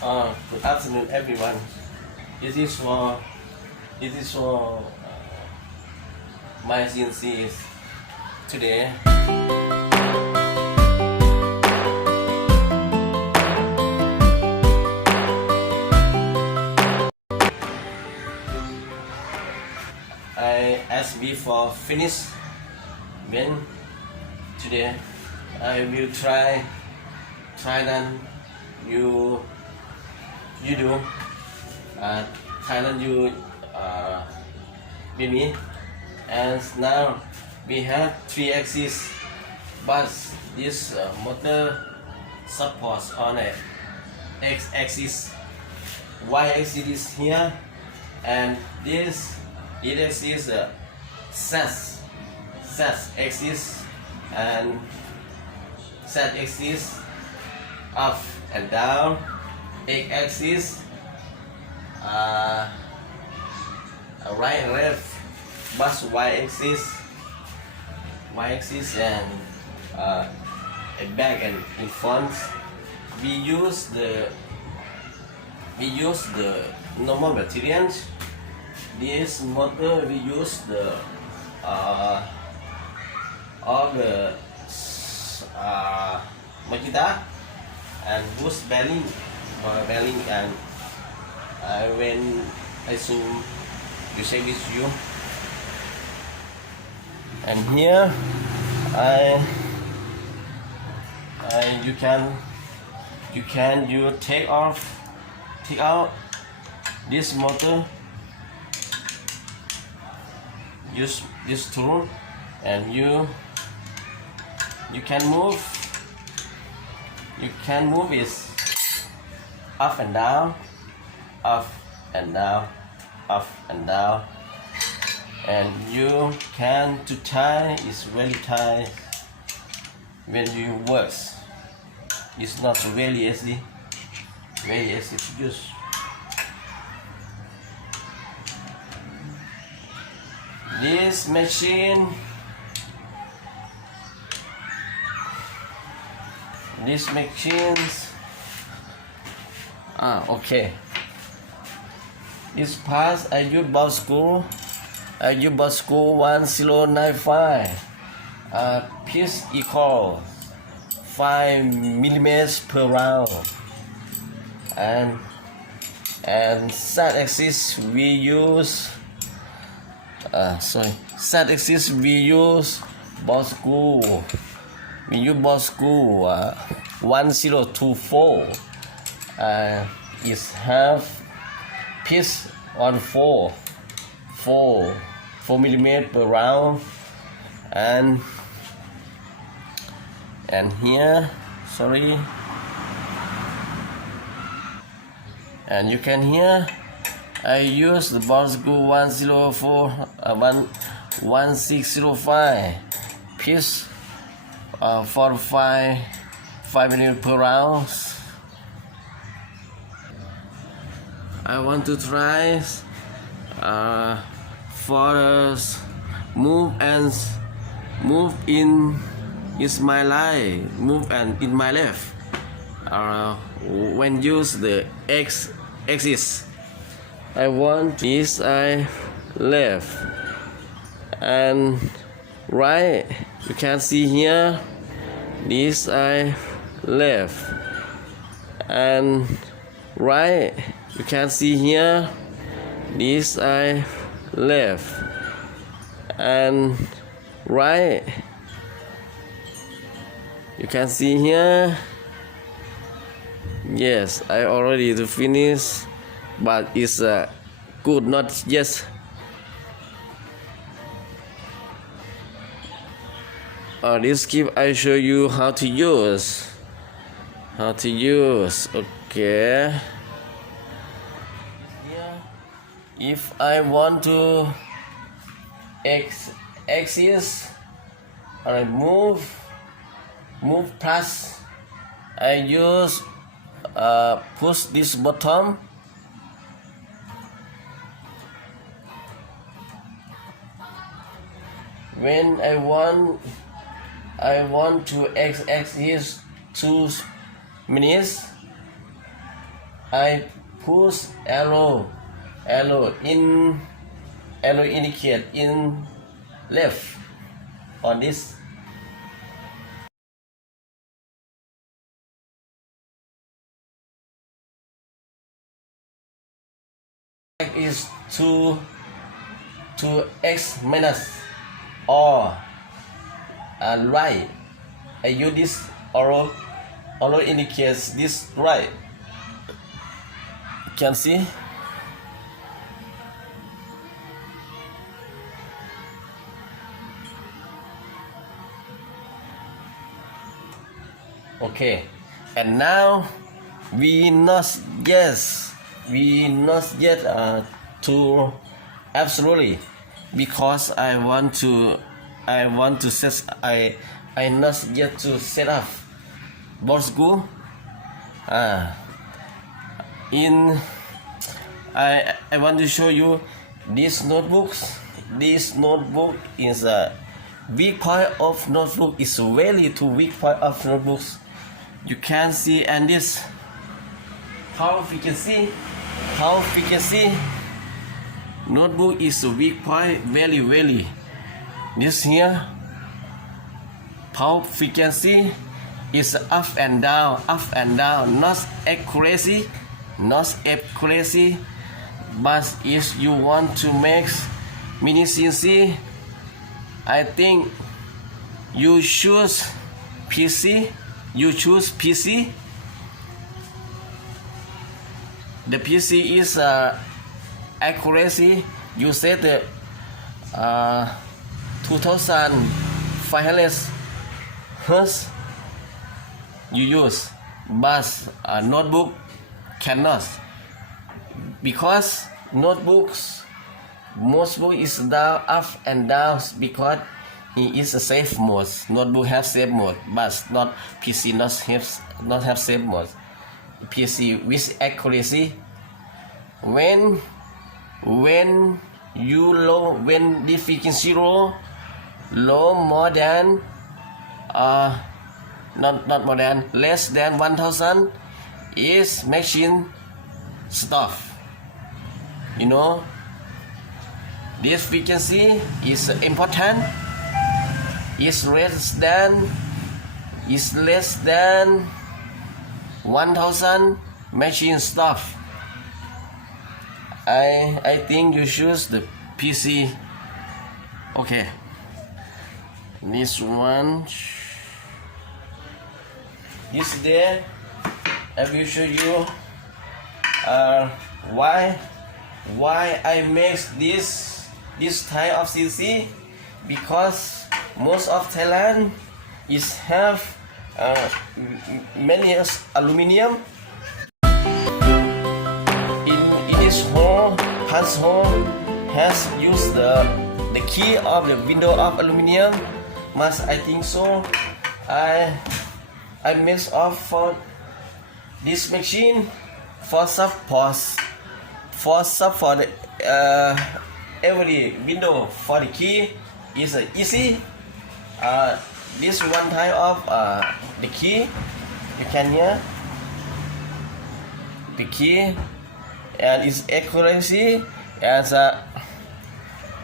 Good afternoon, everyone. This is for my CNCs today. I asked before finish when today I will try that you do Thailand you with me, and now we have 3 axes, but this motor supports on a X axis, Y axis is here, and this axis Z axis, and Z axis up and down, X axis right and left, but Y axis and back and in front. We use the normal materials. This motor we use the all the Makita and boost bearing and when I zoom you say this view, and here you take out this motor, use this tool, and you can move it up and down, up and down, up and down, and you can to tie is really tight when you work. It's not very easy to use. This machine, okay. This part I use ball screw 1095. Piece equal 5 millimeters per round, and Z axis we use ball screw. We use ball screw 1024. Is half piece on 4 millimeter per round, and here, sorry, and you can hear I use the ball screw 1605 piece for 5 millimeter per round. I want to try for move in is my line, move and in my left. When use the X axis, I want this I left and right. You can see here this I left and right. You can see here this I left and right. You can see here. Yes, I already to finish, but it's good, not yes. This clip I show you how to use. Okay. If I want to axis, I move plus, I use push this bottom, when I want to x axis 2 minutes, I push arrow in arrow indicate in left on this. Is to x minus or right. I use this arrow indicates this right. You can see. Okay, and now we not yet to absolutely because I want to set I not yet to set up board school. I want to show you these notebooks. This notebook is a weak point of notebook. Is really too weak point of notebooks. You can see and this how we can see notebook is a weak point very this here how we can see is up and down not accuracy but if you want to make mini CNC I think you choose PC. The PC is accuracy. You set the 2500 Hertz. You use, but notebook cannot because most book is down up and down because it is a safe mode. Notebook have safe mode, but not PC not have safe mode. PC with accuracy when you low when the frequency low more than not more than less than 1000 is machine stop. You know this frequency is important. Is less than 1000 machine stop. I think you choose the PC. Okay. This one. This there. I will show you why I make this type of CNC because most of Thailand is have many aluminum in this hole punch hole has used the key of the window of aluminum must I think so I mix off for this machine for support for the every window for the key is easy. This one type of the key you can hear the key and its accuracy as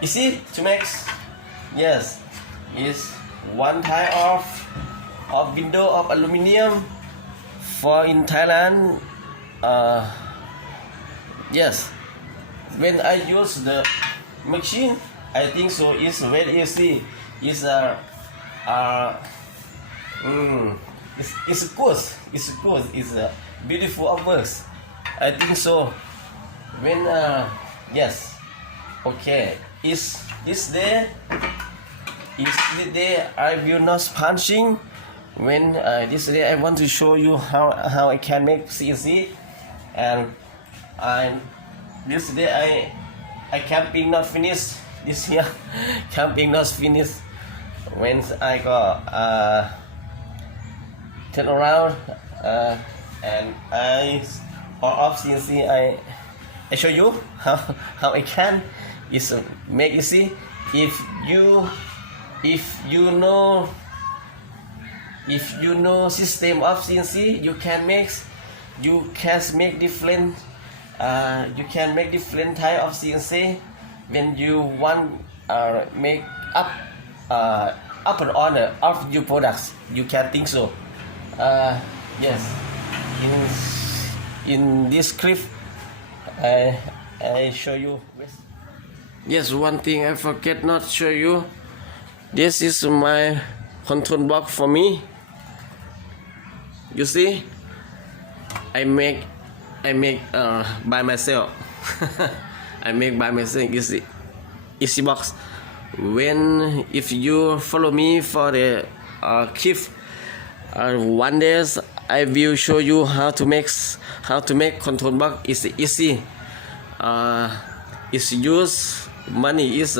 easy to make. Yes, is one type of window of aluminum for in Thailand. Yes, when I use the machine I think so it's very easy. It's good. It's beautiful of works. I think so. When yes, okay. Is this day I will not punching. When this day I want to show you how I can make CNC, and this day I camping not finished. This year camping not finished. When I got turn around and I off CNC I show you how I can is make easy if you know system of CNC you can make you can make different you can make different type of CNC when you want make up and on of your products you can think so yes in this clip I show you yes one thing I forget not show you this is my control box for me you see I make by myself I make by myself easy box when if you follow me for the clip one day I will show you how to make control box is easy it's use money is